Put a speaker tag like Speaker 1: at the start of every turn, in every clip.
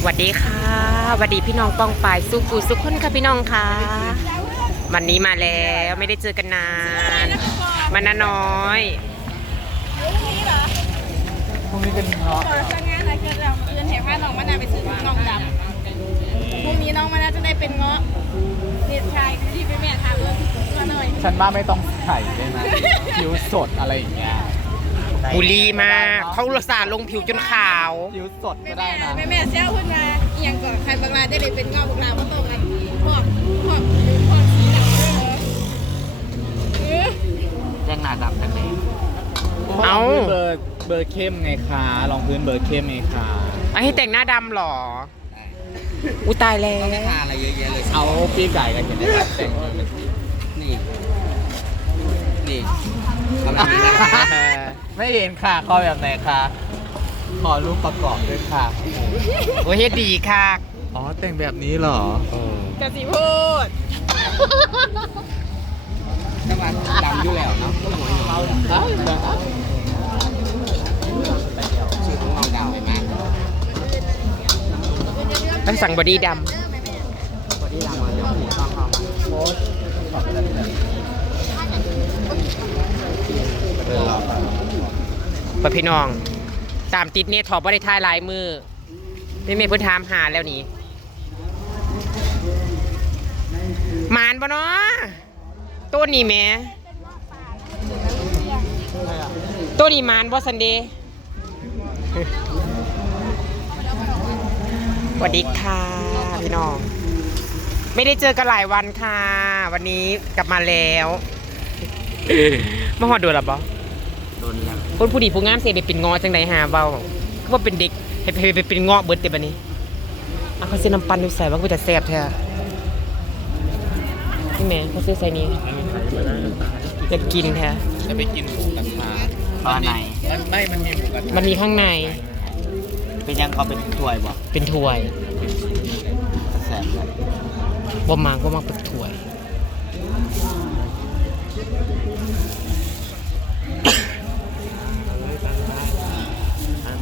Speaker 1: สวัสดีค่ะสวัสดีพี่น้องป้องปายสุกูสุขคนค่ะพี่น้องค่ะ วันนี้มาแล้วไม่ได้เจอกันนานมานาน้อย
Speaker 2: พรุ่งนี้เป็นเงาะ
Speaker 3: ขอสักงานอะไรเกิดเราเอื้อนแถวผ้าน้องมะนาวไปซื้อน้องดำพรุ่งนี้น้องมะนาวจะได้เป็นเงาะเด็ดชายที่เป็นแม่ทำเลยก็หน่อย
Speaker 2: ฉันว่าไม่ต้องใส่ได้ไหมผิวสดอะไรอย่างเงี้ย
Speaker 1: บุรีมากเขาอุตสาห์ลงผิวจนขาว
Speaker 2: ผิวสด
Speaker 3: แม่
Speaker 2: ก็ได้
Speaker 3: แม่
Speaker 2: นะ
Speaker 3: แม่แม่เซลขึ้นมาเอียงก่อนใครบางรายได้เลยเป็นเงาบางรายเพราะตรงกันพวกพวกพวกสีดำเลยเหรอเออ
Speaker 4: แจ้งหน้าดำจังเลย
Speaker 1: เอา
Speaker 2: เบอร์เบอร์เข้มไงคะรองพื้นเบอร์เข้มไงคะ
Speaker 1: ไอ้ให้แต่งหน้าดำเหรออุยตายแล้ว
Speaker 4: ไม่ทาอะไรเยอะแยะเลย
Speaker 2: เอาปีกไก่กันเห็นไหมครับแต่ง
Speaker 4: นี่ นี่กำลังมีราคา
Speaker 2: ไม่เห็นค่ะคอแบบไหนคะขอรูปประกอบด้วยค่ะ
Speaker 1: โอ้ยเฮ็ดดีค่ะ
Speaker 2: อ๋อแต่งแบบนี้เหรอ
Speaker 3: กะสีพูด
Speaker 4: แต่ว่าดำอยู่แล้วเนาะก็หัวหยองชื่อของเราดำไปมาก
Speaker 1: ต้องสั่งบอดี้ด
Speaker 4: พอที่ดำมาเดี๋ยวหัวต้องเข้ามาำ
Speaker 1: ปะ พี่น้อง ตามติดเนี่ยถอดบริทายหลายมือไม่เมย์เพิ่นถามหาแล้วนี่หมานปะเนาะตัวนี้แหม่ตัวนี้หมานบ่ซันเดย์สวัสดีค่ะพี่น้อง ไม่ได้เจอกันหลายวันค่ะ วันนี้กลับมาแล้วมาหอดดูหรอปะ
Speaker 4: โด นแล้ว
Speaker 1: คนผู้ดีผู้งามเสียไปเป็นงอจังไดหาเบาก็ว่าเป็นเด็กให้ไปไปเป็นงอเบิดเต็มบันนี้อะเขาเส้นน้ำปันดูใส่ว่ากูจะแซ่บแท้นี่แม่เขาซื้อใส่นี้อยากกินแท้
Speaker 2: จะไปกินหมูกระทะ
Speaker 4: ตอนไหน
Speaker 2: มันไม่มันมีหมูกระทะ
Speaker 1: มันมีข้างใน
Speaker 4: เป็นยังเขาเป็นถ้วยบ่
Speaker 1: เป็นถ้วย
Speaker 4: แสบเลย
Speaker 1: บ่มากบ่มากเป็นถ้วย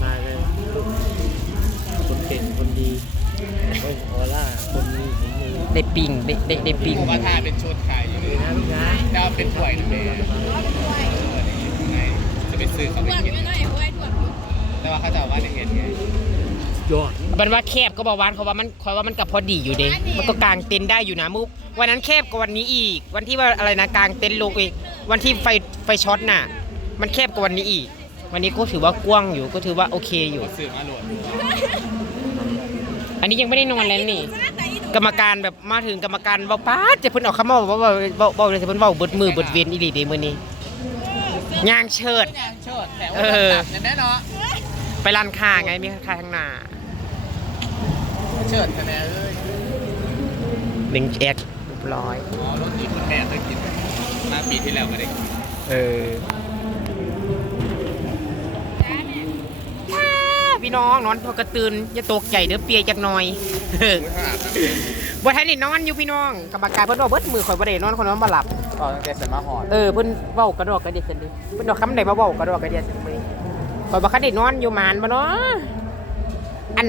Speaker 4: มาเลยคนเก่งคนดี โอ้ยออล่าคนมีฝีมือ
Speaker 1: ได้ปิงได้ได้ได้ปิง
Speaker 2: มูกระทะเป็นชุดขายอยู่เลย
Speaker 4: นะลูกนะ
Speaker 2: จะเอาเป็นถ้วยนะแม่จะไปซื้อเขาไปกิน
Speaker 3: ไม่น้อยหัวไอ้ทวด
Speaker 2: แต่ว่าเขาจะเอาว่าในเห็นไง
Speaker 4: ยอด
Speaker 1: มันว่าแคบก็บอกวานเขาว่ามันคอยว่ามันกับพอดีอยู่เด้มันก็กางเต็นท์ได้อยู่นะมุกวันนั้นแคบกว่าวันนี้อีก วันที่ว่าอะไรนะกางเต็นท์ลงอีกวันที่ไฟไฟช็อตน่ะ มันแคบกว่าวันนี้อีก วันนี้ก็ถือว่ากว้างอยู่ก็ถือว่าโอเคอยู่
Speaker 2: ซื้อมาโหลด
Speaker 1: นนี้ยังไม่ได้นอนแล้วนี่ กรรมการแบบมาถึงกรรมการบอกป้าดจะเพิ่นเอาคำมาบอกว่าบอกบอกเลยจะเพิ่นเว้าเบิดมือเบิดเวียนอีหลีเด้มื้อนี้ย่างเชิด
Speaker 2: ย่างเชิดแต่
Speaker 1: เอ
Speaker 2: ว่า
Speaker 1: อ
Speaker 2: ตับแน่เนาะ
Speaker 1: ไปร้านค้าไงมีค้าข้างหน้า
Speaker 2: เชิดคะแนนเอ้ย
Speaker 1: หนึ่งแอดเรียบร้อย
Speaker 2: อ๋อรถนี้คุณแม่เคยกินมาปีที่แล้วก็ได้กิน
Speaker 1: เออ พี่น้องนอนพอกระตือนอย่าตกใจเด้อเปียจักหน่อยบ่ทันได้นอนอยู่พี่น้องกรรมการเพิ่นว่าเบิดมือข่อยบ่ได้นอนคนนอนบ่หลับ
Speaker 2: ตอนตั้งแต่ฉันมาหอด
Speaker 1: เออเพิ่นเว้ากระดอกกระเดียดจังดิเพิ่นดอกคำใดมาเว้ากระดอกกระเดียดจังมื้อนี้ข่อยบ่คันได้นอนอยู่หมานบ่เนาะอัน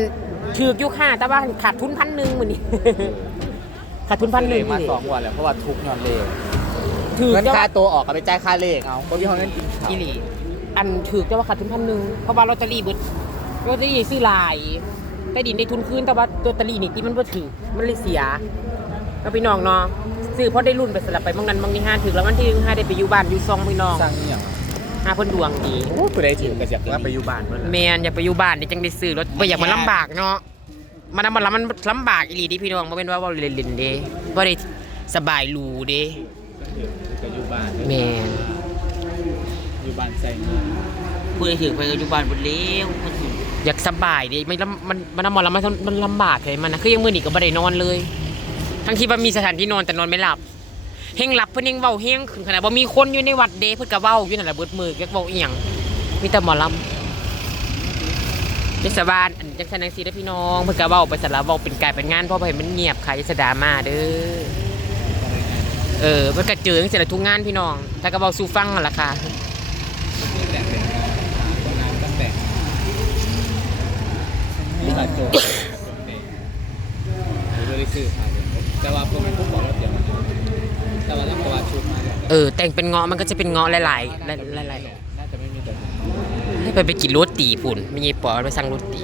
Speaker 1: ถูกอยู่ค่ะแต่ว่าขาดทุนพันหนึงมื้อนี้ขาดทุนพันห
Speaker 2: เล
Speaker 1: นึง
Speaker 2: ขมาสองวันแล้วเพราะว่าทุกข์นอนเลข
Speaker 1: ถือ
Speaker 2: เงิน
Speaker 1: จะ
Speaker 2: ค่า
Speaker 1: ว่า
Speaker 2: ตัวออกก็ไปจ่ายค่าเลขเอาคนที่เขาเงินกินข้าว
Speaker 1: อีหลีอันถือจะว่าขาดทุนพันหนึงเพราะว่าลอตเตอรี่เบิด ลอตเตอรี่ซื้อหลายแต่ดินได้ทุนคืนแต่ว่าลอตเตอรี่นี่ที่มันบ่ถือมันเลยเสียก็พี่น้องเนาะซื้อเพราะได้รุ่นไปสลับไปบางนั้นบางนี่ห้าถือแล้ววันที่หนึ่งห้าได้ไปอยู่บ้านอยู่ซองพี่น้อง
Speaker 2: สร้างเนี่ย
Speaker 1: หาเพิ่นดวงดี
Speaker 2: โอ้ผู้ใดถือกระจับว่าไปอยู่บ้านเมื่อไหร่
Speaker 1: แมนอย่าไปอยู่บ้านเดี๋ยวจังได้ซื้อรถบ่อยากมันลำบากเนาะมันมันมันลำบากอีหลีเดิพี่น้องบ่เป็นว่าเว้าเล่นๆเด้บ่ได้สบายหรูเด้
Speaker 2: ก็อยู่บ้าน
Speaker 1: แมน
Speaker 2: อยู่บ้านใส่เงิน
Speaker 4: ผู้ใดถือไปก็อยู่บ้านบนเลี้ยวคนถือ
Speaker 1: ยากสบายดิมันลำมันมันมันมันมันลำบากเลยมันนะคือยังมือนีก็บ่ได้นอนเลย ทั้งที่ว่ามีสถานที่นอนแต่นอนไม่หลับเฮงหลับเพิ่นยังเว้าเฮงขึ้นขนาดบ่ามีคนอยู่ในวัดเดเพิ่นก็เว้าอยู่นั่นแหละเบิดมือแกเว้าอีหยังมีแต่หมอลำเทศบาลอันจังซั่นจังซี่เด้อพี่น้องเพิ่นก็เว้าไปสละเว้าเป็นกายเป็นงานเพราะว่าให้มันเงียบค่ะย่าสดามาเด้อเออมันก็เจอจังซี่แหละทุกงานพี่น้องถ้าก็เว้าสู่ฟังนั่นล่ะค่ะ
Speaker 2: แต่เป็น ตั้งแต่มีหลายตัวสื่อค่ะแต่ว่าพวกมันพวกบอกเราเตียมมาแต่ว่าต้องว่าชุดมา
Speaker 1: เออ แต่งเป็นเงาะมันก็จะเป็นเงาะหลายๆหลายๆหลย
Speaker 2: น่าจะไม่มีแต่
Speaker 1: ให้ไปไปกินโรตีปุ่นไม่ยีปอไปสั่งโรตี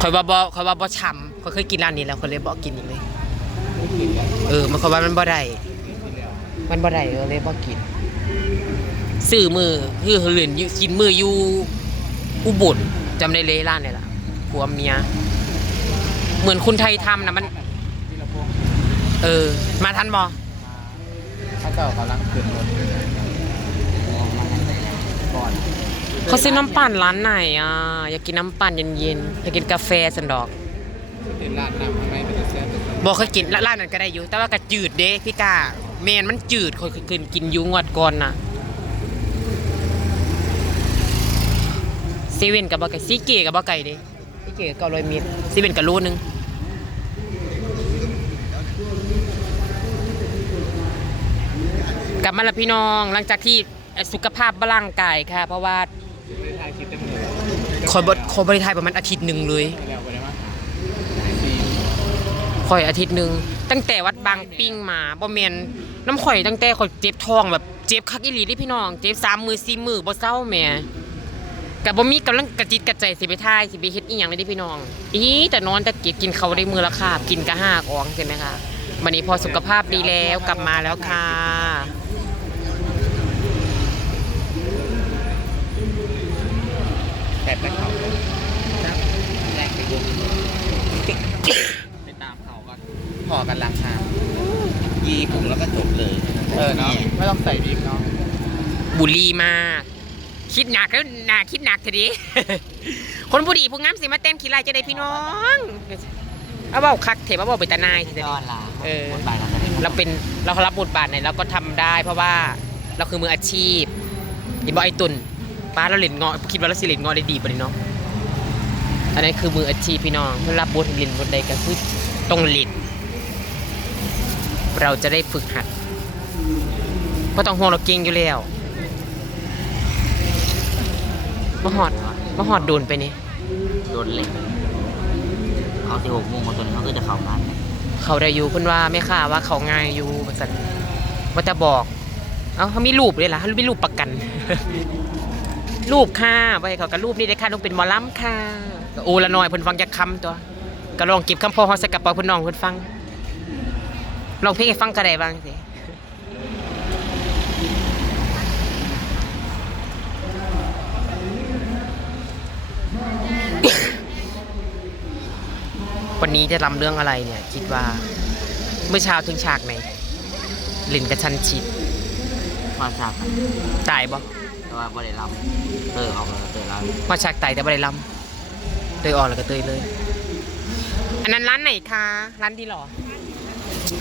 Speaker 1: คอยว่าบ่คอยว่าบ่ช้ำเขาเคยกินร้านนี้แล้วคนเลยบ่กินอีกเลย
Speaker 2: ไม่กินแล้ว
Speaker 1: เออ มันคอยว่ามันบ่ได้มันบ่ได้เออเลยบ่กินซื้อมือคือเหือนอยู่กินมืออยู่อุบลจำได้เลยร้านนี่ล่ะ ผัวเมีย เหมือนคุณไทยทำนะมัน
Speaker 2: ที่เราพวก
Speaker 1: เออ มาทันบ่
Speaker 2: พระเจ้ากำลังขึ้นรถก่อน
Speaker 1: เขาซื้อน้ำปั่นร้านไหนอะ อยากกินน้ำปั่นเย็นๆ อยากกินกาแฟสันดอก
Speaker 2: เป็นร้านน้ำข้างในเป็นแต่แซ่บแต่
Speaker 1: บอกเคยกินร้านนั้นก็ได้อยู่ แต่ว่ากระจืดเด้พี่กาแมนมันจืดเคยกินกินอยูงวดก่อนน่ะเซเว่นกับบ่ไก่ซีเกกับบ่ไก่เด้ ซีเกก็ร้อยเมตรเซเว่นกับโลนึงกลับมาแล้วพี่น้องหลังจากที่สุขภาพร่างกายค่ะ เพราะว่า
Speaker 2: ไม่ทายคิดเต็มเลย
Speaker 1: คอยบคอยบริทายประมาณอาทิตย์หนึ่งเลย
Speaker 2: ไปแล้วไปได้มาสี่
Speaker 1: ข่อยอาทิตย์หนึ่งตั้งแต่วัดบางปิ้งมาบ่แมนน้ำข่อยตั้งแต่ข่อยเจ็บท้องแบบเจ็บคักอีหลีเดิพี่น้อง เจ็บสามมือสี่มือบ่เศร้าแหม่ กับบ่มีกำลังกระจิตกระใจสิไปทายสิไปเฮ็ดอีหยังเลยเดิพี่น้องอีแต่นอนแต่กินกินเขาวได้มือละคาบกินกะห้ากอองใช่ไหมคะวันนี้พอสุขภาพดีแล้วกลับมาแล้วค่ะ
Speaker 2: แปดแปดเขาแรกไปดูไปตามเขากันพอกันราคา
Speaker 4: ยีผงแล้วก็จบเลย
Speaker 2: เออเนาะ ไม่ต้องใส่บีบเนาะ
Speaker 1: บุรีมาก คิดหนักแล้วหนาคิดหนักทีนี้คนบุรีผู้งามสิมาเต้นขี้ไรจะได้พี่น้องเอาเบาคักเถอะเอาเบาไปตาหนายทีเดียวเออเราเป็นเรารับบทบาทไหนเราก็ทำได้ เพราะว่าเราคือมืออาชีพเห็นบอกไอ้ตุนป้าเราเล่นเงาะคิดว่าเราสิเล่นเงาะได้ดีปะเนี่ยเนาะอันนี้คือมืออาชีพพี่น้องเพื่อรับบทเล่นบทใดก็คือต้องเล่นเราจะได้ฝึกหัดเพราะต้องห่วงเราเก่งอยู่แล้ว มาหอดมาหอดโดนไปนี่
Speaker 4: โดนเหล็กเขาสิบหกโมงมาตัวนี้เขาก็จะเข้าบ้าน
Speaker 1: เขาได้อยู่เพิ่นว่าไม่ค่าว่าเขาง่ายอยู่ว่าซั่นว่าจะบอก เอ้าเขามีรูปเลยล่ะเขามีรูปประกัน รูปค่ะไว้เขากับรูปนี่ได้ค่ะต้องเป็นหมอลำค่ะก็โอละน้อยเพิ่นฟังจากคำตัวก็ลองเก็บคำพอเฮาใส่กระเป๋าเพิ่นน้องเพิ่นฟังลองเพลงให้ฟังก็ได้บ้างสิ วันนี้จะรำเรื่องอะไรเนี่ย คิดว่า เมื่อเช้าถึงฉากไหนเล่นกระชันชิด
Speaker 4: มาฉาก
Speaker 1: ตายบ่
Speaker 4: แต่ว่าบ่ได้รับเตอร์เขาเตอร์รับ
Speaker 1: มาฉากตายแต่บ่ได้ลำเตยอ่อนแล้วก็เตยเลย อันนั้นร้านไหนคะร้านดีหรอ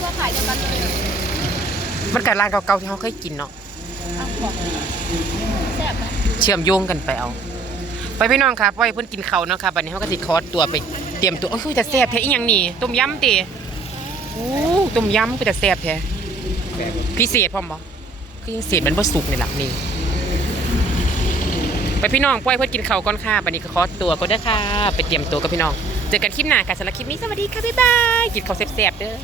Speaker 3: ก็ขายกันกันเลย
Speaker 1: มันกับร้านเก่าๆที่เขาเคยกินเนาะ
Speaker 3: อะบอกแซ่บนะ
Speaker 1: เชื่อมโยงกันไปเอา ไปพี่น้องครับปล่อยเพิ่นกินเขาเนาะครับบัดนี้เขาก็สิคอสตัวไปเตรียมตัวโอ้ยคือจะแซ่บแท้อีหยังนี่ต้มยำติโอ้ต้มยำก็จะแซ่บแท้พิเศษพร้อมบ่คือยังเศษมันบ่สุกในี่ล่ะนี่ไปพี่น้องปล่อยเพิ่นกินเขาก่อนค่ะบัดนี้ก็ขอสตัวก็ได้ค่ะ ไปเตรียมตัวกับพี่น้อง เจอกันคลิปหน้าค่ะสำหรับคลิปนี้สวัสดีค่ะบ๊ายบายกินเขาวแซ่บๆเด้อ